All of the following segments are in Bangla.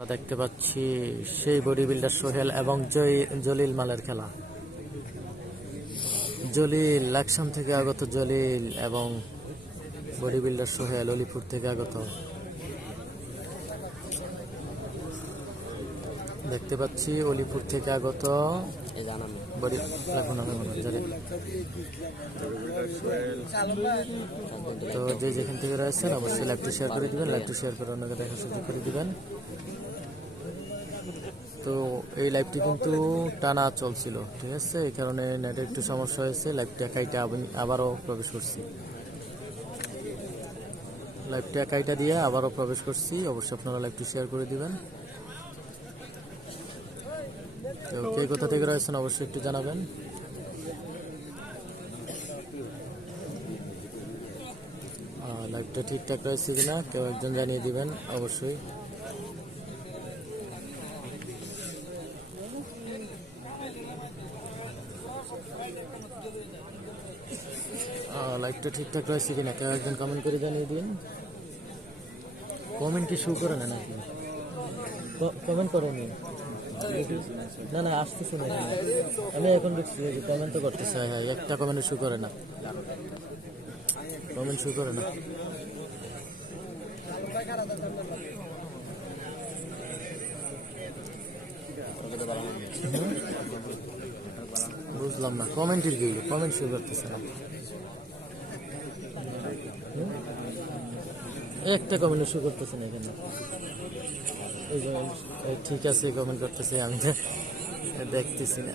দেখতে পাচ্ছি সেই বডি বিল্ডার সোহেল এবং জলিল মালের খেলা। জলিল লাকসাম থেকে আগত জলিল এবং বডি বিল্ডার সোহেল অলিপুর থেকে আগত। দেখতে পাচ্ছি অলিপুর থেকে আগত বডি। তো যে যেখান থেকে রয়েছেন, অবশ্যই লাইভটি শেয়ার করে দিবেন লাইভটি শেয়ার করে অন্যকে দেখার সুযোগ করে দিবেন। তো এই লাইভটি কিন্তু টানা চলছিল, ঠিক আছে? এই কারণে নেটে একটু সমস্যা হয়েছে লাইভটি একাইটা আবারও প্রবেশ করছি। লাইভটি একাইটা দিয়ে আবারও প্রবেশ করছি, অবশ্যই আপনারা লাইভটি শেয়ার করে দিবেন। তো কে কোথা থেকে রয়েছেন অবশ্যই একটু জানাবেন। লাইভটা ঠিকঠাক রয়েছে কিনা, কেউ একজন জানিয়ে দিবেন, অবশ্যই। লাইভটা ঠিকঠাক রয়েছে কিনা কেউ একজন কমেন্ট করে জানিয়ে দিন। কমেন্ট কি শু করে না নাকি? কমেন্ট করেনি না। না আসতেছে না আমি এখন দেখছি কমেন্ট তো করতেছে। হ্যাঁ হ্যাঁ একটা কমেন্ট শু করে না। কমেন্ট শু করে না। বুঝলাম না। কমেন্টের কি? কমেন্ট শু করতেছে না। একটা কমেন্ট শুরু করতেছে না এখানে। ঠিক আছে কমেন্ট করতেছে আমি দেখতেছি না।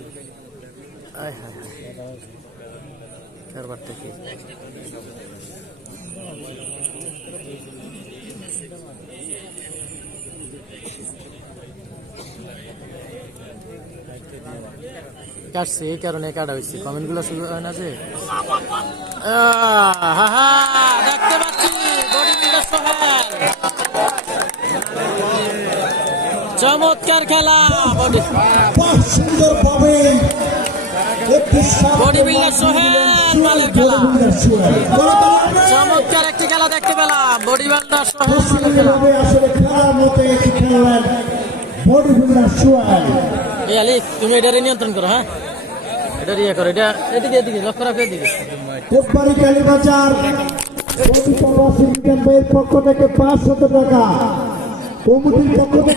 কাটছে এই কারণে কাটা হয়েছে। কমেন্টগুলো শুরু হয় না যে? হা, হা, চমৎকার খেলা। মালের খেলা। চমৎকার একটি খেলা দেখতে পেলাম। বডি বিল্ডার সোহেল তুমি নিয়ন্ত্রণ করো হ্যাঁ? এটা ইয়ে করো এটা এদিকে এদিকে লক্ষ্য রাখো এদিকে। কালীবাজার পক্ষ থেকে পাঁচশত টাকা। কমিটির পক্ষ থেকে